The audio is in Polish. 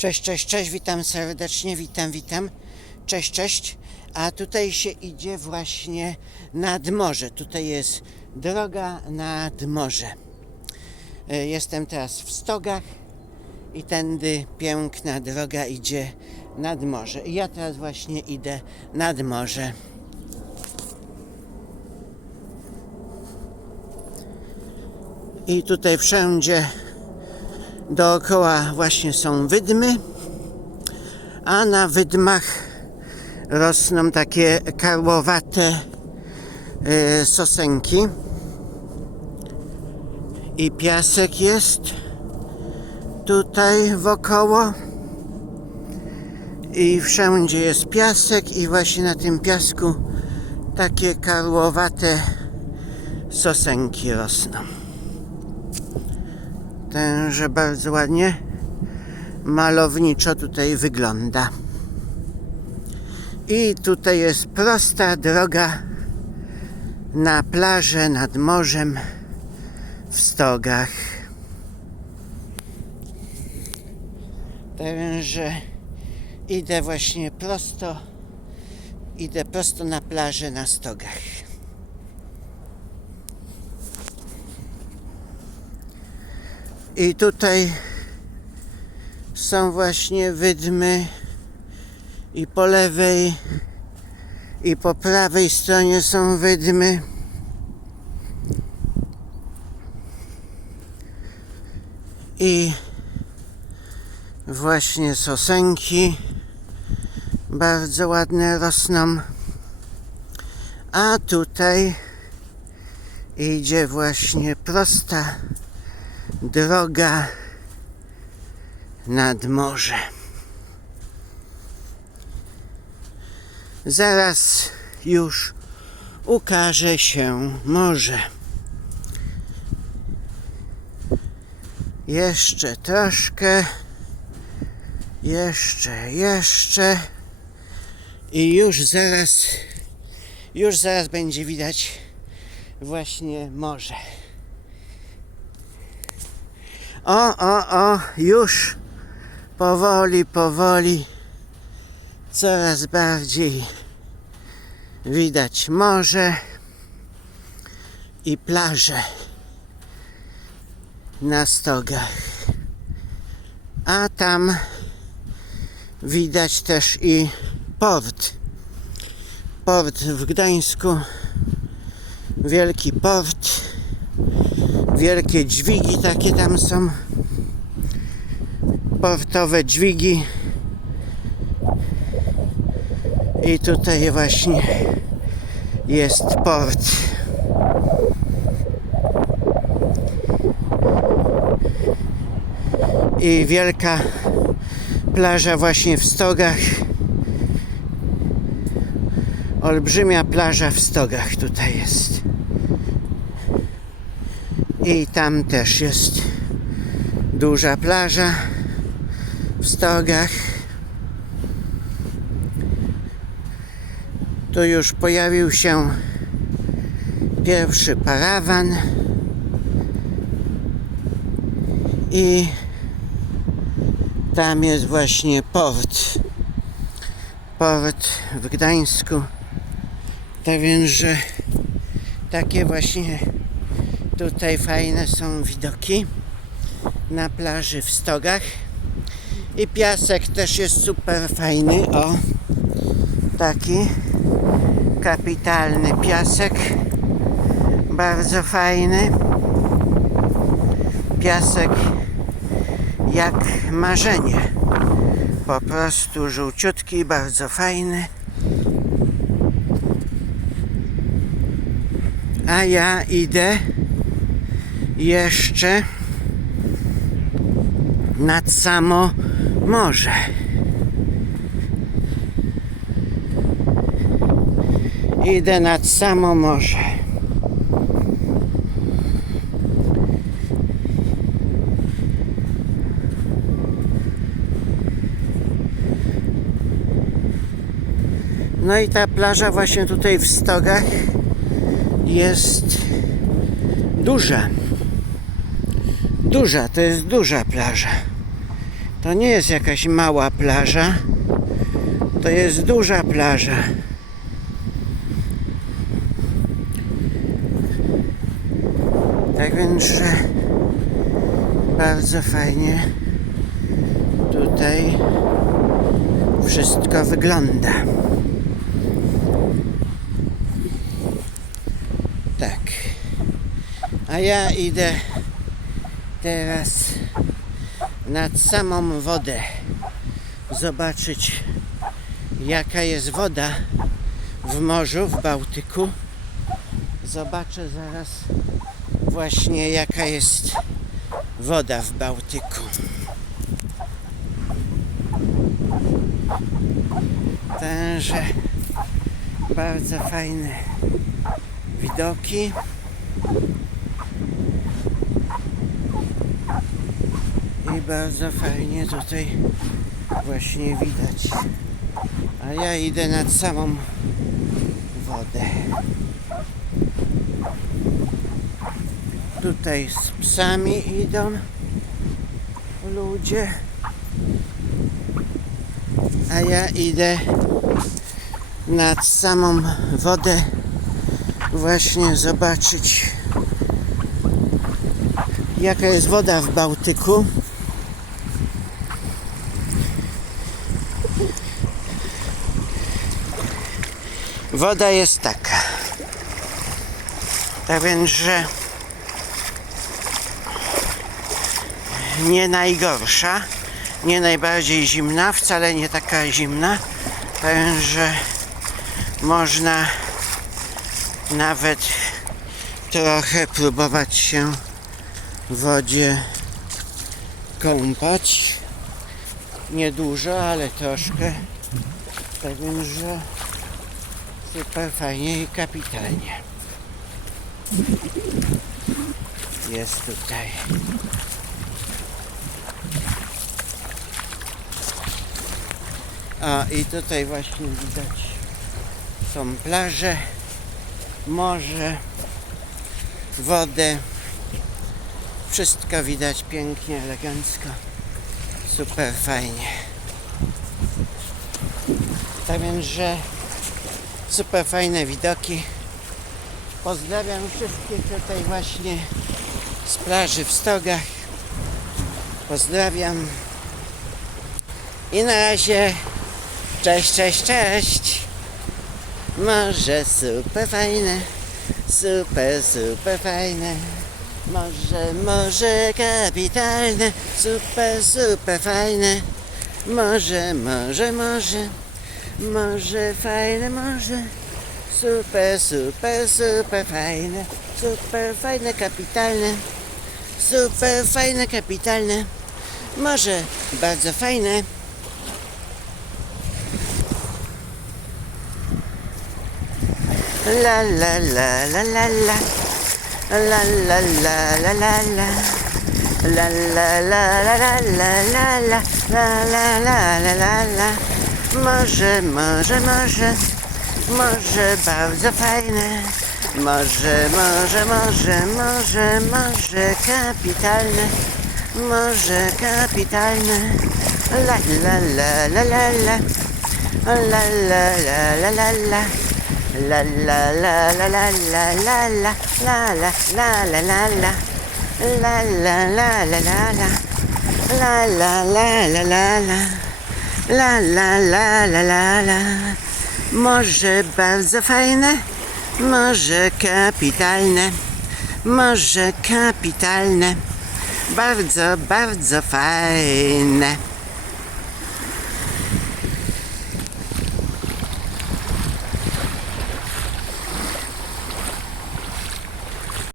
Cześć, cześć, cześć, witam serdecznie, witam, witam. Cześć, cześć. A tutaj się idzie właśnie nad morze. Tutaj jest droga nad morze. E, Jestem teraz w Stogach i tędy piękna droga idzie nad morze. I ja teraz właśnie idę nad morze. I tutaj wszędzie dookoła właśnie są wydmy, a na wydmach rosną takie karłowate e, sosenki i piasek jest tutaj wokoło i wszędzie jest piasek i właśnie na tym piasku takie karłowate sosenki rosną. Tenże bardzo ładnie malowniczo tutaj wygląda. I tutaj jest prosta droga na plażę nad morzem w Stogach. Tenże idę właśnie prosto, idę prosto na plażę na Stogach. I tutaj są właśnie wydmy i po lewej i po prawej stronie są wydmy. I właśnie sosenki bardzo ładne rosną. A tutaj idzie właśnie prosta droga nad morze. Zaraz już ukaże się morze. Jeszcze troszkę, jeszcze, jeszcze i już zaraz, już zaraz będzie widać właśnie morze. O, o, o, już powoli, powoli coraz bardziej widać morze i plaże na stogach. A tam widać też i port. Port w Gdańsku. Wielki port wielkie dźwigi takie tam są. Portowe dźwigi. I tutaj właśnie jest port. I wielka plaża właśnie w Stogach. Olbrzymia plaża w Stogach tutaj jest i tam też jest duża plaża w Stogach. Tu już pojawił się pierwszy parawan i tam jest właśnie port. Port w Gdańsku. Tak więc, że takie właśnie Tutaj fajne są widoki na plaży w Stogach. I piasek też jest super fajny. O, taki kapitalny piasek. Bardzo fajny. Piasek jak marzenie. Po prostu żółciutki, bardzo fajny. A ja idę jeszcze nad samo morze. Idę nad samo morze. No i ta plaża właśnie tutaj w Stogach jest duża. Duża, to jest duża plaża. To nie jest jakaś mała plaża. To jest duża plaża. Tak więc, że bardzo fajnie tutaj wszystko wygląda. Tak. A ja idę teraz nad samą wodę zobaczyć jaka jest woda w morzu, w Bałtyku. Zobaczę zaraz właśnie jaka jest woda w Bałtyku. Także bardzo fajne widoki. I bardzo fajnie tutaj właśnie widać. A ja idę nad samą wodę. Tutaj z psami idą ludzie. A ja idę nad samą wodę właśnie zobaczyć jaka jest woda w Bałtyku. Woda jest taka. Tak więc, że nie najgorsza, nie najbardziej zimna, wcale nie taka zimna. Tak więc, że można nawet trochę próbować się w wodzie kąpać. Niedużo, ale troszkę. Tak więc, że super fajnie i kapitalnie. Jest tutaj. A i tutaj właśnie widać są plaże, morze, wodę. Wszystko widać pięknie, elegancko. Super fajnie. Tak więc, że super fajne widoki. Pozdrawiam wszystkich tutaj właśnie z plaży w Stogach. Pozdrawiam. I na razie. Cześć, cześć, cześć. Morze super fajne. Super, super fajne. Morze, morze kapitalne. Super, super fajne. Morze, morze, morze. Morze fajne, morze. Super, super, super fajne. Super fajne, kapitalne. Super fajne, kapitalne. Morze bardzo fajne. La la la la la la. La la la la la la. La la la la la la la la. La la la la Morze, morze, morze. Morze bardzo fajne. Morze, morze, morze, morze, morze kapitalne. Morze kapitalne. La la la la la la. La la la la la la. La la la la la la la la la la la la la la. La la la la la la. La la la la la la. La la la la la. Morze bardzo fajne, morze kapitalne, morze kapitalne, bardzo, bardzo fajne.